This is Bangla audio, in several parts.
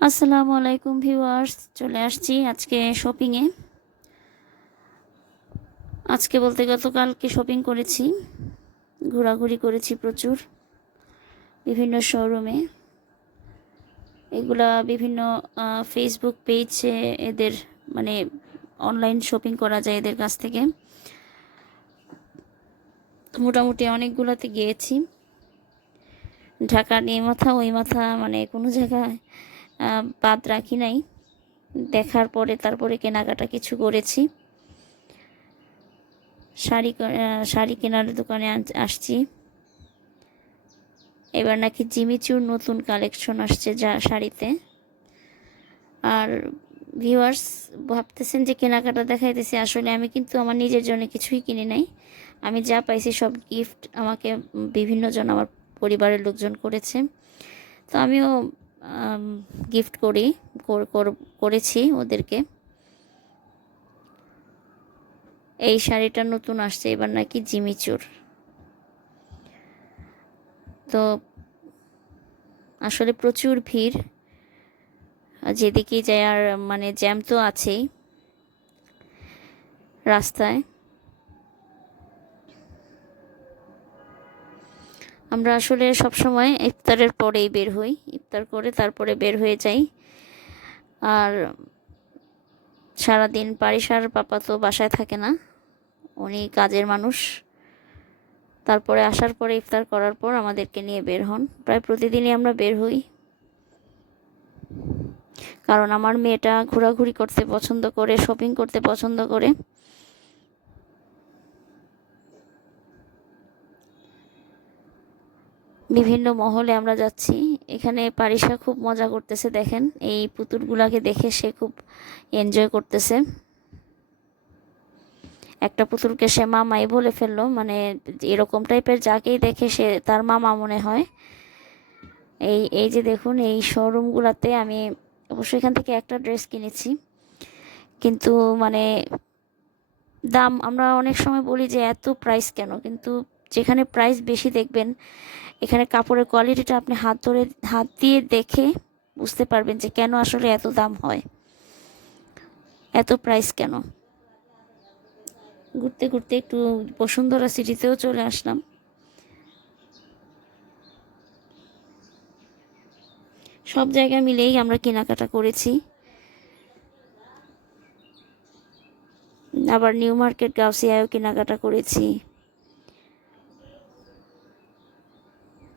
আসসালামু আলাইকুম ভিউয়ার্স, চলে আসছি আজকে শপিংয়ে। আজকে বলতে গতকালকে শপিং করেছি, ঘোরাঘুরি করেছি প্রচুর বিভিন্ন শোরুমে। এগুলা বিভিন্ন ফেসবুক পেজে এদের মানে অনলাইন শপিং করা যায় এদের কাছ থেকে। মোটামুটি অনেকগুলোতে গিয়েছি, ঢাকার এই মাথা ওই মাথা মানে কোনো জায়গায় বাদ রাখি নাই। দেখার পরে তারপরে কেনাকাটা কিছু করেছি। শাড়ি কেনার দোকানে আসছি। এবার নাকি জিমিচুর নতুন কালেকশন আসছে যা শাড়িতে। আর ভিউয়ার্স ভাবতেছেন যে কেনাকাটা দেখাইতেছি, আসলে আমি কিন্তু আমার নিজের জন্য কিছুই কিনি নাই। আমি যা পাইছি সব গিফট আমাকে বিভিন্ন জন আমার পরিবারের লোকজন করেছে, তো আমিও গিফট করেছি ওদেরকে। এই শাড়িটা নতুন আসছে এবার নাকি জিমিচুর। তো আসলে প্রচুর ভিড়, যেদিকেই যায় আর মানে জ্যাম তো আছেই রাস্তায়। আমরা আসলে সবসময় ইফতারের পরেই বের হই, ইফতার করে তারপরে বের হয়ে যাই। আর সারাদিন পারিসার পাপা তো বাসায় থাকে না, উনি কাজের মানুষ। তারপরে আসার পরে ইফতার করার পর আমাদেরকে নিয়ে বের হন। প্রায় প্রতিদিনই আমরা বের হই, কারণ আমার মেয়েটা ঘোরাঘুরি করতে পছন্দ করে, শপিং করতে পছন্দ করে। বিভিন্ন মহলে আমরা যাচ্ছি। এখানে পারিসা খুব মজা করতেছে, দেখেন এই পুতুলগুলাকে দেখে সে খুব এনজয় করতেছে। একটা পুতুলকে সে মামাই বলে ফেললো, মানে এরকম টাইপের যাকেই দেখে সে তার মামা মনে হয়। এই এই যে দেখুন, এই শোরুমগুলোতে আমি অবশ্যই এখান থেকে একটা ড্রেস কিনেছি, কিন্তু মানে দাম আমরা অনেক সময় বলি যে এত প্রাইস কেন, কিন্তু যেখানে প্রাইস বেশি দেখবেন এখানে কাপড়ের কোয়ালিটিটা আপনি হাত দিয়ে দেখে বুঝতে পারবেন যে কেন আসলে এত দাম হয়, এত প্রাইস কেন। ঘুরতে ঘুরতে একটু বসুন্ধরা সিটিতেও চলে আসলাম। সব জায়গা মিলেই আমরা কেনাকাটা করেছি। আবার নিউ মার্কেট গাউসিয়ায়ও কেনাকাটা করেছি,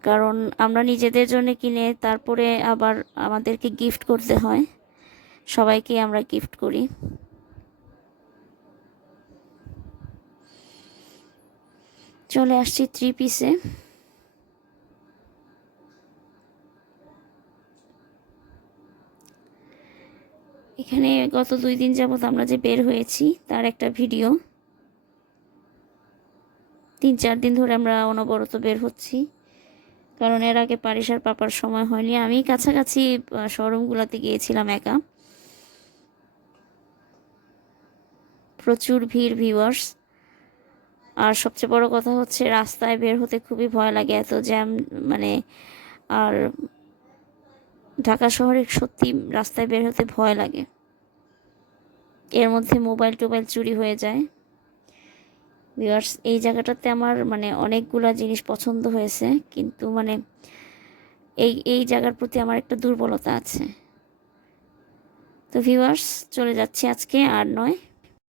কারণ আমরা নিজেদের জন্য কিনে তারপরে আবার আমাদেরকে গিফট করতে হয়, সবাইকে আমরা গিফট করি। চলে আসছি 3 পিসে। এখানে গত 2 দিন যাবত আমরা যে বের হয়েছি তার একটা ভিডিও। 3-4 দিন ধরে আমরা অনবরত বের হচ্ছি, কারণ এর আগে পারিসার পাপার সময় হয়নি। আমি কাছাকাছি শোরুমগুলোতে গিয়েছিলাম একা। প্রচুর ভিড় ভিউয়ার্স। আর সবচেয়ে বড় কথা হচ্ছে রাস্তায় বের হতে খুবই ভয় লাগে, এত জ্যাম মানে। আর ঢাকা শহরে সত্যি রাস্তায় বের হতে ভয় লাগে। এর মধ্যে মোবাইল টোবাইল চুরি হয়ে যায়। ভিউয়ার্স এই জায়গাটাতে আমার মানে অনেকগুলা জিনিস পছন্দ হয়েছে, কিন্তু মানে এই জায়গার প্রতি আমার একটা দুর্বলতা আছে। তো ভিউয়ার্স চলে যাচ্ছি আজকে, আর নয়।